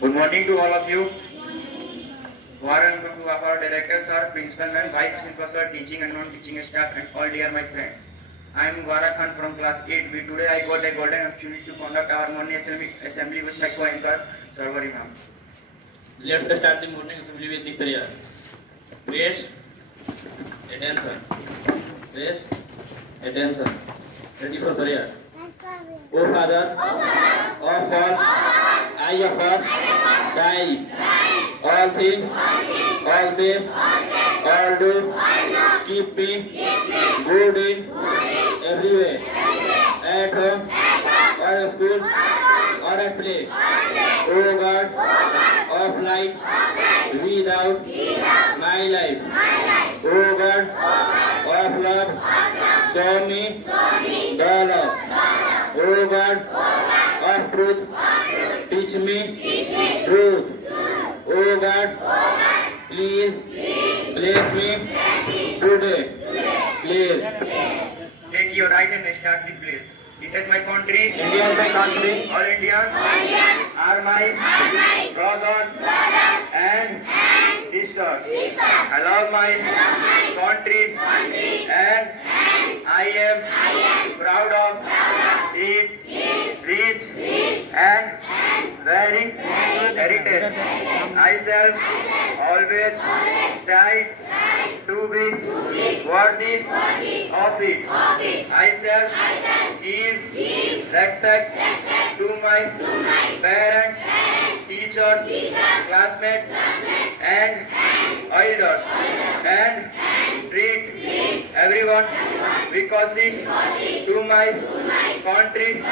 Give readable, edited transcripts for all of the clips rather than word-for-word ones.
Good morning to all of you. Warren to our director, sir, principal ma'am, vice principal sir, teaching and non-teaching staff, and all dear my friends. I am Wara Khan from class 8B. Today I got a golden opportunity to conduct our morning assembly with my co-anchor, Sarvari ma'am. Let's start the morning assembly with the prayer. Praise, attention. Praise, attention. Ready for prayer. O Father, of all, I affirm, die, all things, all safe, all do, keep me good in everywhere, at home, or at school, or at play. O God of light, breathe out my life. O God of love, show me the love. O God of truth, teach me truth. O God, please bless me today. Please. Take your right hand and start the place. It is my country. India is my country. All Indians are my brothers and sisters. I love my country and I am proud of its rich and very heritage. I shall always strive to be worthy of it. I shall give respect to my parents, teachers, classmates, and elders, and treat everyone because to my country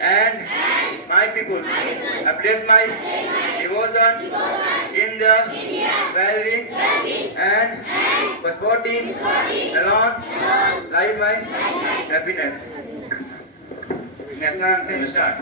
and my people. I place my devotion in the well-being and prosperity alone life my happiness. National anthem start.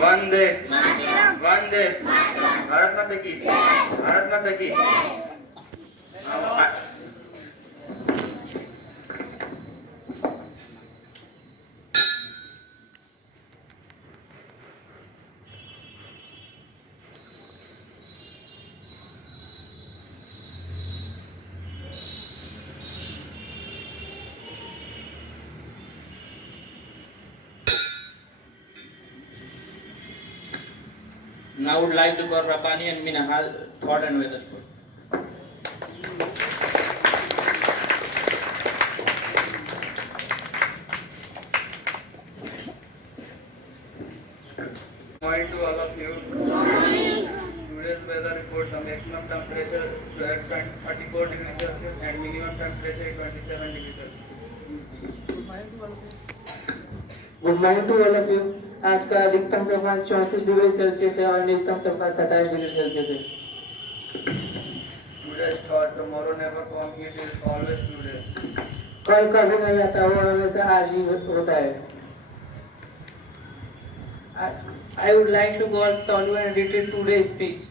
वंदे वंदे भारत माता की भारत माता की Now I would like to call Rabani and Minahal thought and weather report. Good morning to all of you. Today's weather report: the maximum temperature at 34 degrees Celsius and minimum temperature 27 degrees Celsius. Good morning to all of you. आज का अधिकतम तापमान 34 degree Celsius है और न्यूनतम तापमान 27 degree Celsius है। Today's thought: tomorrow never come, it is always today. कल कभी नहीं आता, वो हमेशा आज ही होता है। I would like to go tell you and read today's speech.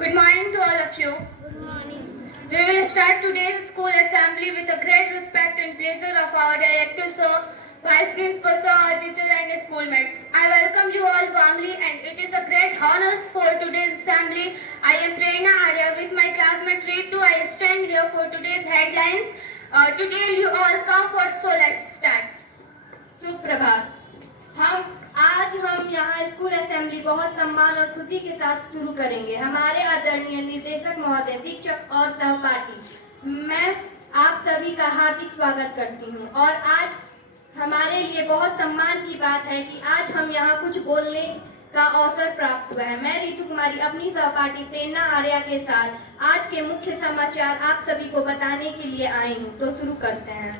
Good morning to all of you. Good morning. We will start today's school assembly with a great respect and pleasure of our director sir, vice principal sir, our teachers and schoolmates. I welcome you all warmly and it is a great honor for today's assembly. I am Prerna Arya with my classmate Ritu. I stand here for today's headlines. Today you all come for, so let's start. सुप्रभात। आज हम यहाँ school assembly बहुत सम्मान और खुशी के साथ शुरू करेंगे। हमारे आदरणीय निर्देशक महोदय, शिक्षक और सहपाठी, मैं आप सभी का हार्दिक स्वागत करती हूँ। और आज हमारे लिए बहुत सम्मान की बात है कि आज हम यहाँ कुछ बोलने का अवसर प्राप्त हुआ है। मैं रितु कुमारी अपनी सहपाठी प्रेरणा आर्या के साथ आज के मुख्य समाचार आप सभी को बताने के लिए आई हूँ। तो शुरू करते हैं।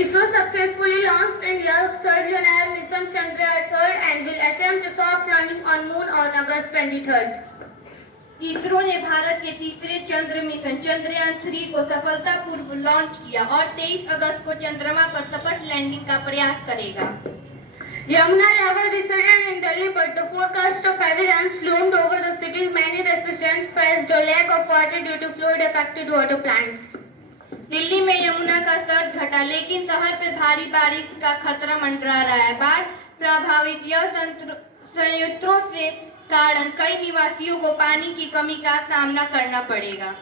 ISRO successfully launched India's third lunar mission Chandrayaan-3 and will attempt a soft landing on Moon on August 23rd. ISRO ने भारत के तीसरे चंद्र मिशन चंद्रयान-3 को सफलतापूर्वक लॉन्च किया और 23 अगस्त को चंद्रमा पर सफल लैंडिंग का प्रयास करेगा। Yamuna level receded in Delhi, but the forecast of heavy rains loomed over the city. Many residents faced a lack of water due to flood-affected water plants. Delhi में यमुना का स्तर घटा, लेकिन शहर पे भारी बारिश का खतरा मंडरा रहा है। बाढ़ प्रभावित यह संयंत्रों से कारण कई निवासियों को पानी की कमी का सामना करना पड़ेगा।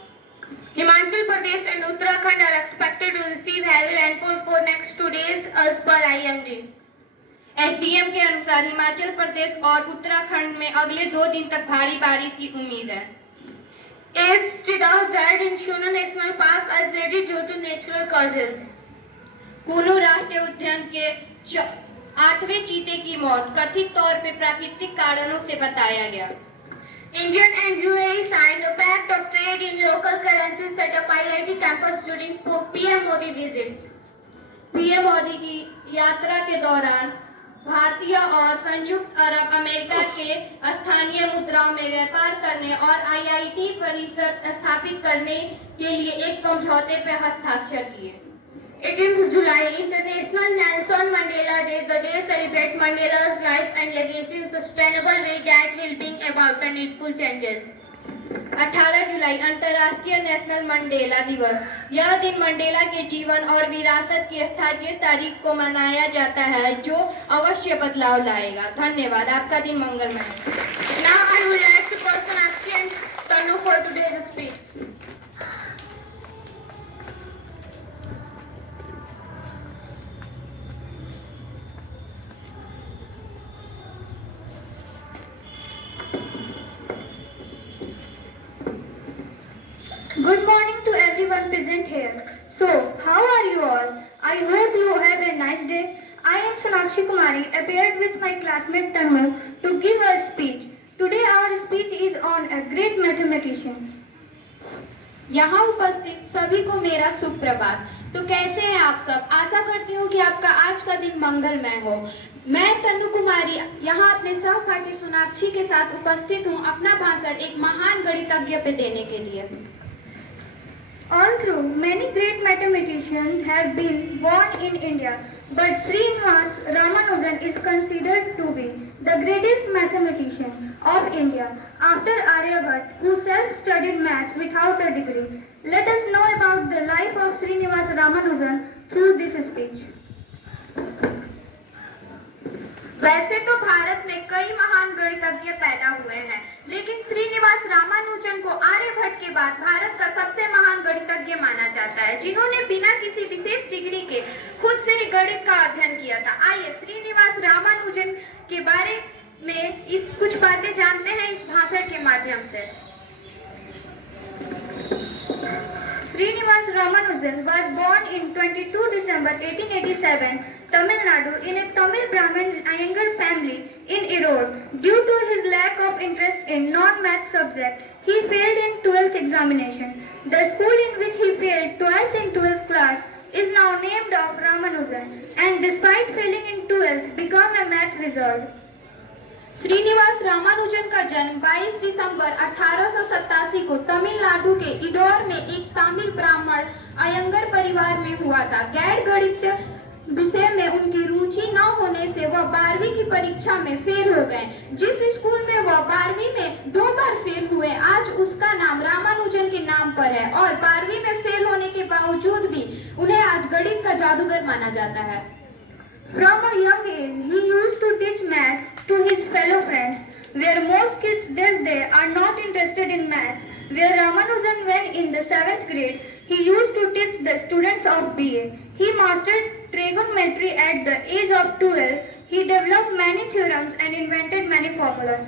Himachal Pradesh and Uttarakhand are expected to receive heavy rainfall for next 2 days, as per IMD. SDM के अनुसार हिमाचल प्रदेश और उत्तराखंड में अगले 2 दिन तक भारी बारिश की उम्मीद है। 8 cheetahs died in Shuna National Park already due to natural causes. Kullu राष्ट्रीय उद्यान के 8वें चीते की मौत कथित तौर पे प्राकृतिक कारणों से बताया गया। Indian and UAE signed a pact of trade in local currencies at a IIT campus during PM Modi visit. PM Modi की यात्रा के दौरान भारतीय और संयुक्त अरब अमेरिका के स्थानीय मुद्राओं में व्यापार करने और आईआईटी परिसर स्थापित करने के लिए एक समझौते पर हस्ताक्षर किए। 18th July, International Nelson Mandela Day. The day celebrates Mandela's life and legacy in a sustainable way that will bring about the needful changes. 18 जुलाई अंतर्राष्ट्रीय नेशनल मंडेला दिवस। यह दिन मंडेला के जीवन और विरासत की स्थायी तारीख को मनाया जाता है, जो अवश्य बदलाव लाएगा। धन्यवाद। आपका दिन मंगलमय। Now I would like to call Sonakshi and Tanu for today's speech. Good morning to everyone present here. So, how are you all? I hope you have a nice day. I am Sonakshi Kumari, appeared with my classmate Tanu to give a speech. Today our speech is on a great mathematician. यहाँ उपस्थित सभी को मेरा सुप्रभात। तो कैसे हैं आप सब? आशा करती हूँ कि आपका आज का दिन मंगलमय हो। मैं तनु कुमारी यहाँ अपने सहपाठी सोनाक्षी के साथ उपस्थित हूँ अपना भाषण एक महान गणितज्ञ पे देने के लिए। All through, many great mathematicians have been born in India, but Srinivas Ramanujan is considered to be the greatest mathematician of India after Aryabhatta, who self-studied math without a degree. Let us know about the life of Srinivas Ramanujan through this speech. वैसे तो भारत में कई महान गणितज्ञ पैदा हुए हैं, लेकिन श्रीनिवास रामानुजन को आर्यभट्ट के बाद भारत का सबसे महान गणितज्ञ माना जाता है, जिन्होंने बिना किसी विशेष डिग्री के खुद से ही गणित का अध्ययन किया था। आइए श्रीनिवास रामानुजन के बारे में इस कुछ बातें जानते हैं इस भाषण के माध्यम से। Srinivas Ramanujan was born in 22 December 1887, Tamil Nadu, in a Tamil Brahmin Iyengar family in Erode. Due to his lack of interest in non-math subject, he failed in 12th examination. The school in which he failed twice in 12th class is now named of Ramanujan, and despite failing in 12th, became a math wizard. Srinivas Ramanujan का जन्म 22 दिसंबर 1887 को तमिलनाडु के इंदौर में एक तमिल ब्राह्मण अयंगर परिवार में हुआ था। गैर गणित विषय में उनकी रुचि न होने से वह 12वीं की परीक्षा में फेल हो गए। जिस स्कूल में वह 12वीं में 2 बार फेल हुए, आज उसका नाम रामानुजन के नाम पर है और 12वीं में फेल होने के बावजूद भी उन्हें आज गणित का जादूगर माना जाता है। From a young age, he used to teach maths to his fellow friends. Where most kids these days are not interested in maths, where Ramanujan when in the 7th grade. He used to teach the students of BA. He mastered trigonometry at the age of 12. He developed many theorems and invented many formulas.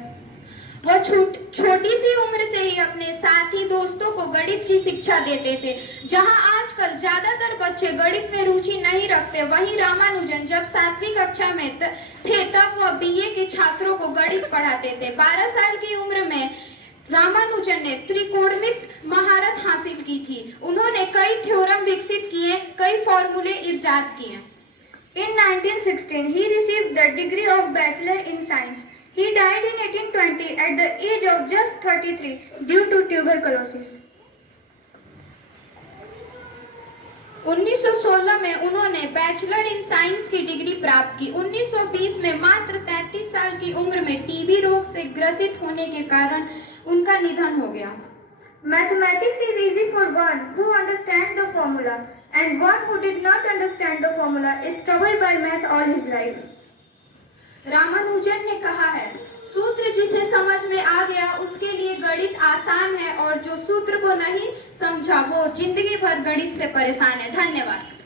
वो छोटी सी उम्र से ही अपने साथी दोस्तों को गणित की शिक्षा देते थे। जहां आजकल ज्यादातर बच्चे गणित में रुचि नहीं रखते, वहीं रामानुजन जब 7वीं कक्षा में थे तब वह बीए के छात्रों को गणित पढ़ाते थे। 12 साल की उम्र में रामानुजन ने त्रिकोणमित महारत हासिल की थी। उन्होंने कई थ्योरम विकसित किए, कई फॉर्मूले इजाद किए। In 1916, he received the degree of Bachelor in Science. He died in 1820 at the age of just 33 due to tuberculosis. 1916 में उन्होंने बैचलर इन साइंस की डिग्री प्राप्त की। 1920 में मात्र 33 साल की उम्र में टीबी रोग से ग्रसित होने के कारण उनका निधन हो गया। Mathematics is easy for one who understands the formula, and one who did not understand the formula is troubled by math all his life. Ramanujan ने कहा है, सूत्र जिसे समझ में आ गया उसके लिए गणित आसान है और जो सूत्र को नहीं समझा वो जिंदगी भर गणित से परेशान है। धन्यवाद।